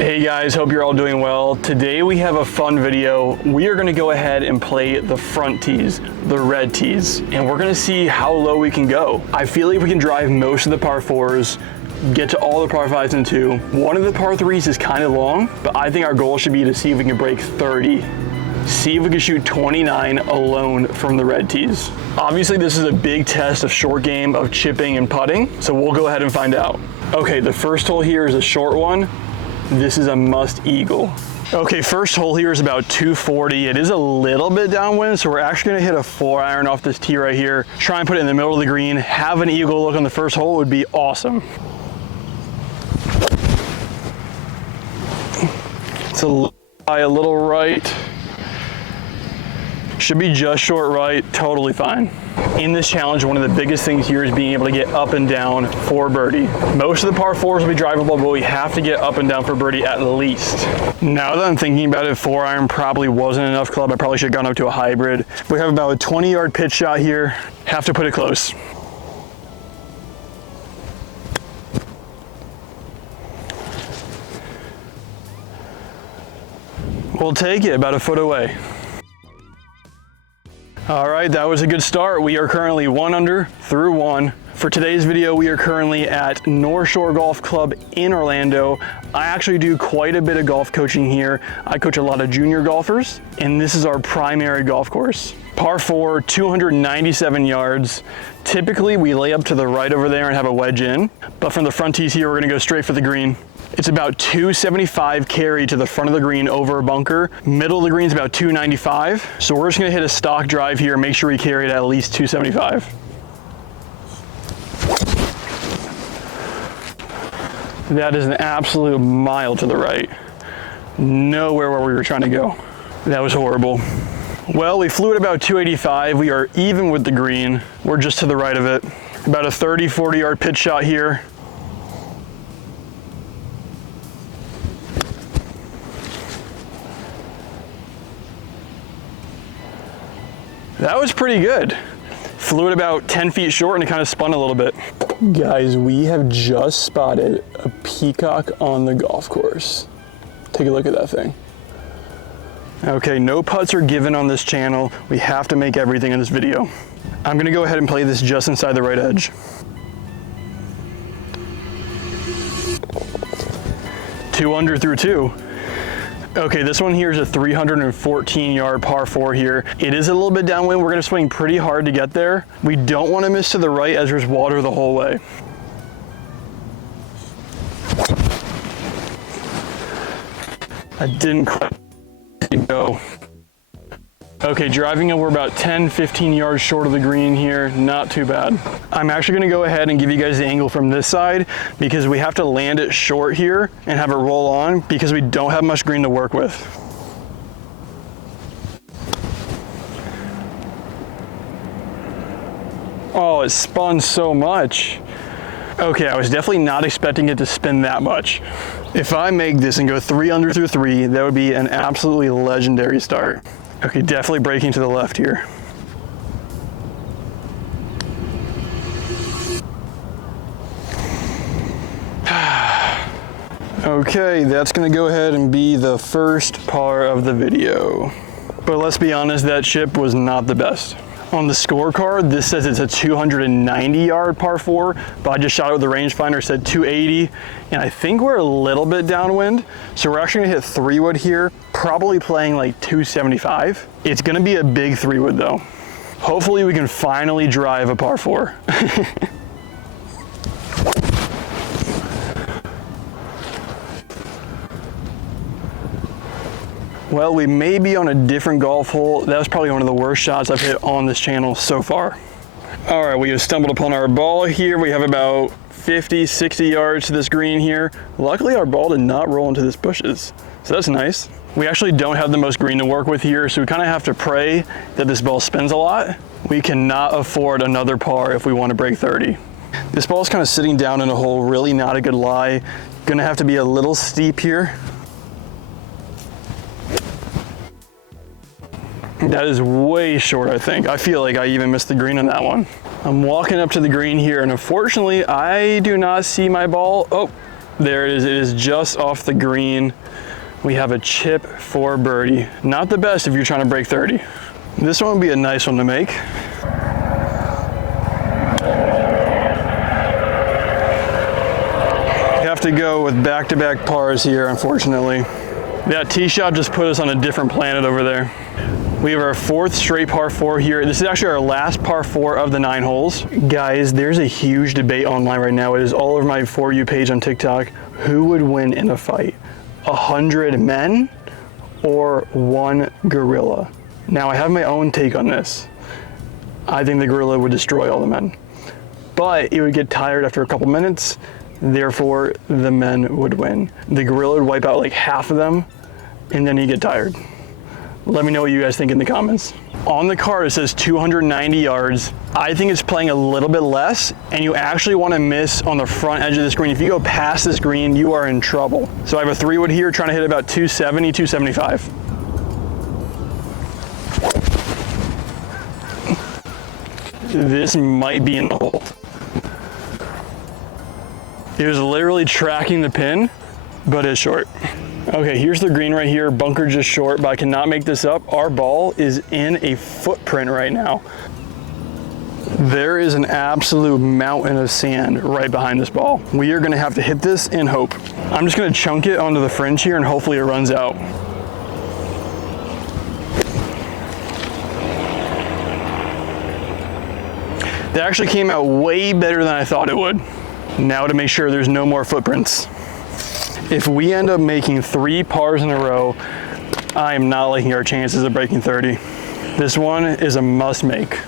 Hey guys, hope you're all doing well. Today we have a fun video. We are gonna go ahead and play the front tees, the red tees, and we're gonna see how low we can go. I feel like we can drive most of the par fours, get to all the par fives in two. One of the par threes is kind of long, but I think our goal should be to see if we can break 30. See if we can shoot 29 alone from the red tees. Obviously, this is a big test of short game, of chipping and putting, so we'll go ahead and find out. Okay, the first hole here is a short one. This is a must eagle. Okay, first hole here is about 240. It is a little bit downwind, so we're actually gonna hit a 4-iron off this tee right here. Try and put it in the middle of the green. Have an eagle look on the first hole would be awesome. It's a little right. Should be just short right, totally fine. In this challenge, one of the biggest things here is being able to get up and down for birdie. Most of the par fours will be drivable, but we have to get up and down for birdie at least. Now that I'm thinking about it, 4-iron probably wasn't enough club. I probably should have gone up to a hybrid. We have about a 20-yard pitch shot here. Have to put it close. We'll take it about a foot away. All right, that was a good start. We are currently 1 under through 1. For today's video, we are currently at North Shore Golf Club in Orlando. I actually do quite a bit of golf coaching here. I coach a lot of junior golfers, and this is our primary golf course. Par 4, 297 yards. Typically, we lay up to the right over there and have a wedge in, but from the front tees here, we're gonna go straight for the green. It's about 275 carry to the front of the green over a bunker. Middle of the green is about 295. So we're just gonna hit a stock drive here, make sure we carry it at least 275. That is an absolute mile to the right. Nowhere where we were trying to go. That was horrible. Well, we flew at about 285. We are even with the green. We're just to the right of it. About a 30, 40 yard pitch shot here. That was pretty good. Flew it about 10 feet short and it kind of spun a little bit. Guys, we have just spotted a peacock on the golf course. Take a look at that thing. Okay, no putts are given on this channel. We have to make everything in this video. I'm gonna go ahead and play this just inside the right edge. 2 under through 2. Okay, this one here is a 314 yard par 4 here. It is a little bit downwind. We're gonna swing pretty hard to get there. We don't wanna miss to the right as there's water the whole way. I didn't quite go. Okay, driving it, we're about 10, 15 yards short of the green here. Not too bad. I'm actually gonna go ahead and give you guys the angle from this side because we have to land it short here and have it roll on because we don't have much green to work with. Oh, it spun so much. Okay, I was definitely not expecting it to spin that much. If I make this and go 3 under through 3, that would be an absolutely legendary start. Okay, definitely braking to the left here. Okay, that's gonna go ahead and be the first par of the video. But let's be honest, that chip was not the best. On the scorecard, this says it's a 290 yard par 4, but I just shot it with the rangefinder, said 280, and I think we're a little bit downwind. So we're actually gonna hit 3-wood here, probably playing like 275. It's gonna be a big 3-wood though. Hopefully we can finally drive a par 4. Well, we may be on a different golf hole. That was probably one of the worst shots I've hit on this channel so far. All right, we have stumbled upon our ball here. We have about 50, 60 yards to this green here. Luckily, our ball did not roll into this bushes, so that's nice. We actually don't have the most green to work with here, so we kind of have to pray that this ball spins a lot. We cannot afford another par if we want to break 30. This ball's kind of sitting down in a hole, really not a good lie. Gonna have to be a little steep here. That is way short, I think. I feel like I even missed the green on that one. I'm walking up to the green here, and unfortunately, I do not see my ball. Oh, There it is just off the green. We have a chip for birdie. Not the best if you're trying to break 30. This one would be a nice one to make. Have to go with back-to-back pars here, unfortunately. That tee shot just put us on a different planet over there. We have our 4th straight par 4 here. This is actually our last par 4 of the 9 holes. Guys, there's a huge debate online right now. It is all over my For You page on TikTok. Who would win in a fight? 100 men or 1 gorilla? Now, I have my own take on this. I think the gorilla would destroy all the men, but it would get tired after a couple minutes. Therefore, the men would win. The gorilla would wipe out like half of them, and then he'd get tired. Let me know what you guys think in the comments. On the card, it says 290 yards. I think it's playing a little bit less, and you actually want to miss on the front edge of the green. If you go past this green, you are in trouble. So I have a 3-wood here, trying to hit about 270, 275. This might be in the hole. It was literally tracking the pin, but it's short. Okay, here's the green right here, bunker just short, but I cannot make this up. Our ball is in a footprint right now. There is an absolute mountain of sand right behind this ball. We are gonna have to hit this and hope. I'm just gonna chunk it onto the fringe here and hopefully it runs out. That actually came out way better than I thought it would. Now to make sure there's no more footprints. If we end up making 3 pars in a row, I am not liking our chances of breaking 30. This one is a must make.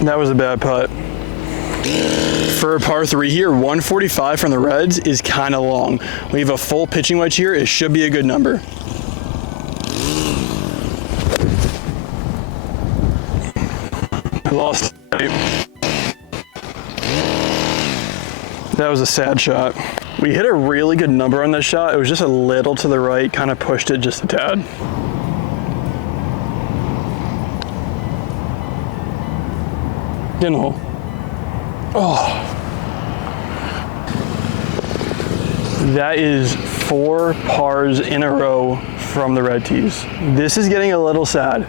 That was a bad putt. For a par 3 here, 145 from the Reds is kind of long. We have a full pitching wedge here. It should be a good number. I lost. That was a sad shot. We hit a really good number on this shot. It was just a little to the right, kind of pushed it just a tad. In the hole. Oh. That is 4 pars in a row from the red tees. This is getting a little sad.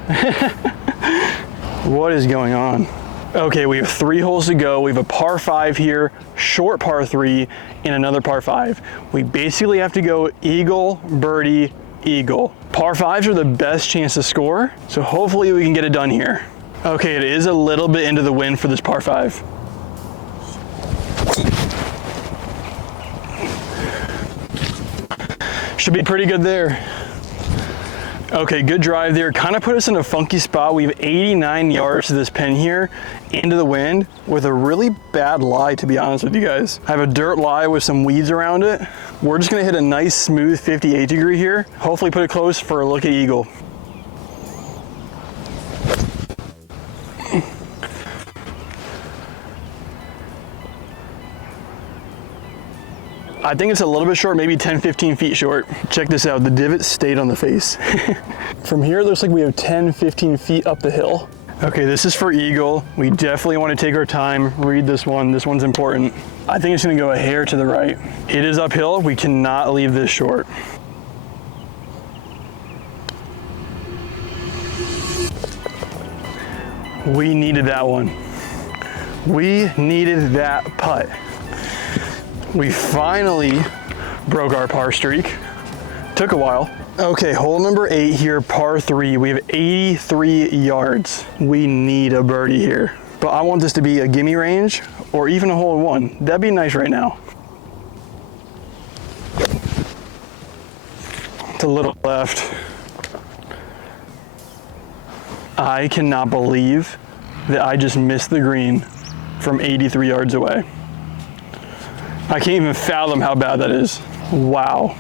What is going on? Okay, we have 3 holes to go. We have a par 5 here, short par 3, and another par 5. We basically have to go eagle, birdie, eagle. Par 5s are the best chance to score, so hopefully we can get it done here. Okay, it is a little bit into the wind for this par 5. Should be pretty good there. Okay, good drive there. Kind of put us in a funky spot. We have 89 yards to this pin here into the wind with a really bad lie, to be honest with you guys. I have a dirt lie with some weeds around it. We're just gonna hit a nice smooth 58 degree here. Hopefully put it close for a look at eagle. I think it's a little bit short, maybe 10, 15 feet short. Check this out, the divot stayed on the face. From here, it looks like we have 10, 15 feet up the hill. Okay, this is for eagle. We definitely want to take our time, read this one. This one's important. I think it's gonna go a hair to the right. It is uphill, we cannot leave this short. We needed that one. We needed that putt. We finally broke our par streak. Took a while. Okay, hole number 8 here, par 3. We have 83 yards. We need a birdie here. But I want this to be a gimme range or even a hole in one. That'd be nice right now. It's a little left. I cannot believe that I just missed the green from 83 yards away. I can't even fathom how bad that is. Wow.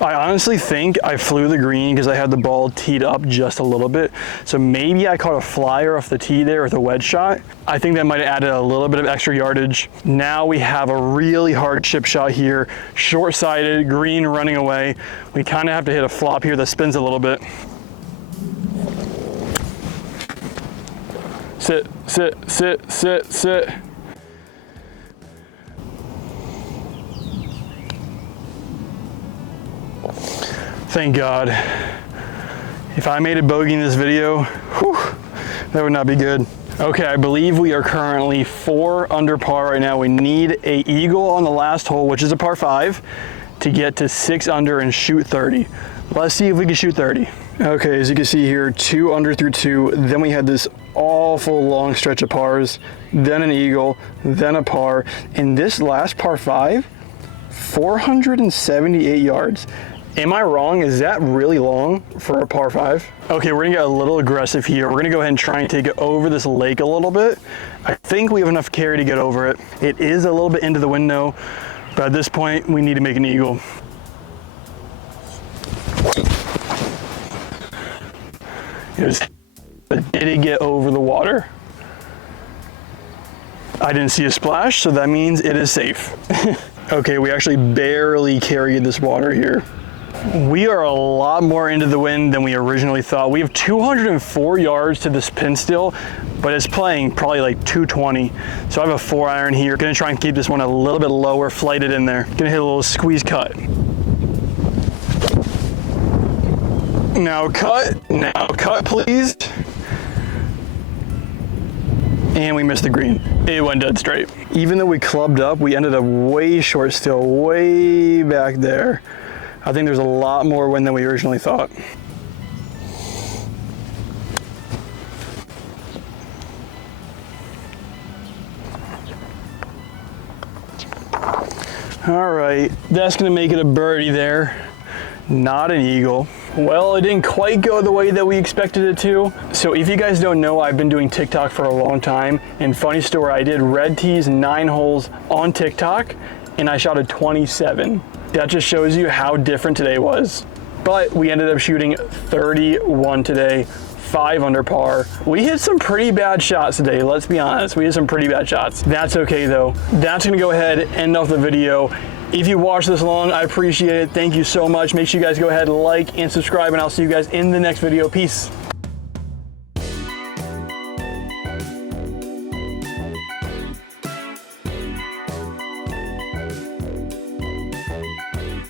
I honestly think I flew the green because I had the ball teed up just a little bit. So maybe I caught a flyer off the tee there with a wedge shot. I think that might have added a little bit of extra yardage. Now we have a really hard chip shot here, short-sided, green running away. We kind of have to hit a flop here that spins a little bit. Sit, sit, sit, sit, sit. Thank God. If I made a bogey in this video, whew, that would not be good. Okay, I believe we are currently 4 under par right now. We need a eagle on the last hole, which is a par 5, to get to 6 under and shoot 30. Let's see if we can shoot 30. Okay, as you can see here, 2 under through 2. Then we had this awful long stretch of pars, then an eagle, then a par. And this last par 5, 478 yards. Am I wrong? Is that really long for a par 5? Okay, we're gonna get a little aggressive here. We're gonna go ahead and try and take it over this lake a little bit. I think we have enough carry to get over it. It is a little bit into the window, but at this point, we need to make an eagle. But did it get over the water? I didn't see a splash, so that means it is safe. Okay, we actually barely carried this water here. We are a lot more into the wind than we originally thought. We have 204 yards to this pin still, but it's playing probably like 220. So I have a 4-iron here. Gonna try and keep this one a little bit lower, flighted in there. Gonna hit a little squeeze cut. Now cut please. And we missed the green. It went dead straight. Even though we clubbed up, we ended up way short still, way back there. I think there's a lot more wind than we originally thought. All right, that's gonna make it a birdie there. Not an eagle. Well, it didn't quite go the way that we expected it to. So if you guys don't know, I've been doing TikTok for a long time. And funny story, I did red tees 9 holes on TikTok and I shot a 27. That just shows you how different today was. But we ended up shooting 31 today, 5 under par. We hit some pretty bad shots today, let's be honest. We hit some pretty bad shots. That's okay though. That's gonna go ahead and end off the video. If you watched this long, I appreciate it. Thank you so much. Make sure you guys go ahead, like and subscribe, and I'll see you guys in the next video. Peace.